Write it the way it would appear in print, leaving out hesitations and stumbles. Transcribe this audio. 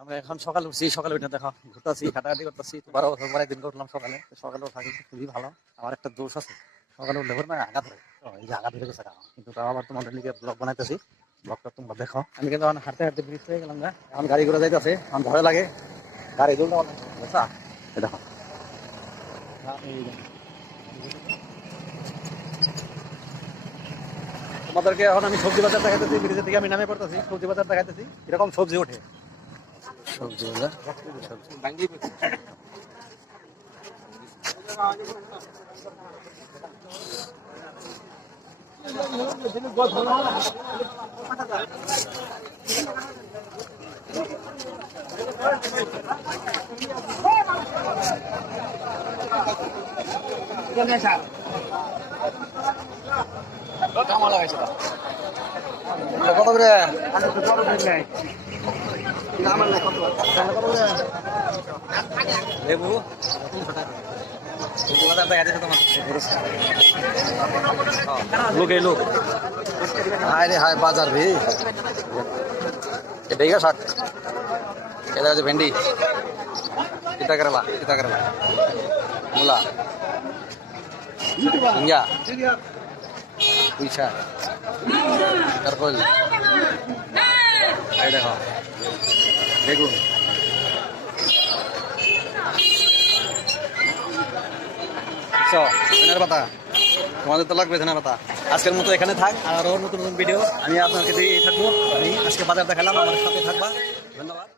আমরা এখন সকালে উঠছি, সকালে উঠে দেখো ঘুরতেছি, হাঁটাহাঁটি করতেছি। 12 বছর পরে একদিন উঠলাম সকালে। সকালে ওঠা কিন্তু খুবই ভালো। আমার একটা দোষ আছে, সকালে উঠলে পরে না আঘাত হয়। এই যে আঘাত হয়ে গেছে কিন্তু তাও আবার তোমাদের লিগে ব্লগ বানাইতেছি। ব্লগটা তোমরা দেখো। আমি কিন্তু এখন হাঁটতে হাঁটতে ব্রিজ হয়ে গেলাম না, এখন গাড়ি ঘোড়া যাইতেছে, এখন ভয় লাগে গাড়ি দুলটা বুঝছা। এই দেখো তোমাদেরকে এখন আমি সবজি বাজার দেখাইতেছি, ব্রিজের থেকে আমি নামে পড়তেছি, সবজি বাজার দেখাইতেছি এরকম সবজি ওঠে। সবজি বাজার কত করে লেবু लोग है लोग हाय रे हाय बाजार भी ये देगा शाक केला जो भेंडी कितना करेला मूला झिंगा पीछा करकोल ये देखो बेगुन ধনের পাতা তোমাদের তো লাগবে ধনের পাতা। আজকের মতো এখানে থাক, আর নতুন নতুন ভিডিও আমি আপনাকে দিয়ে থাকবো। আমি আজকে বাজার দেখালাম, আমার সাথে থাকবা। ধন্যবাদ।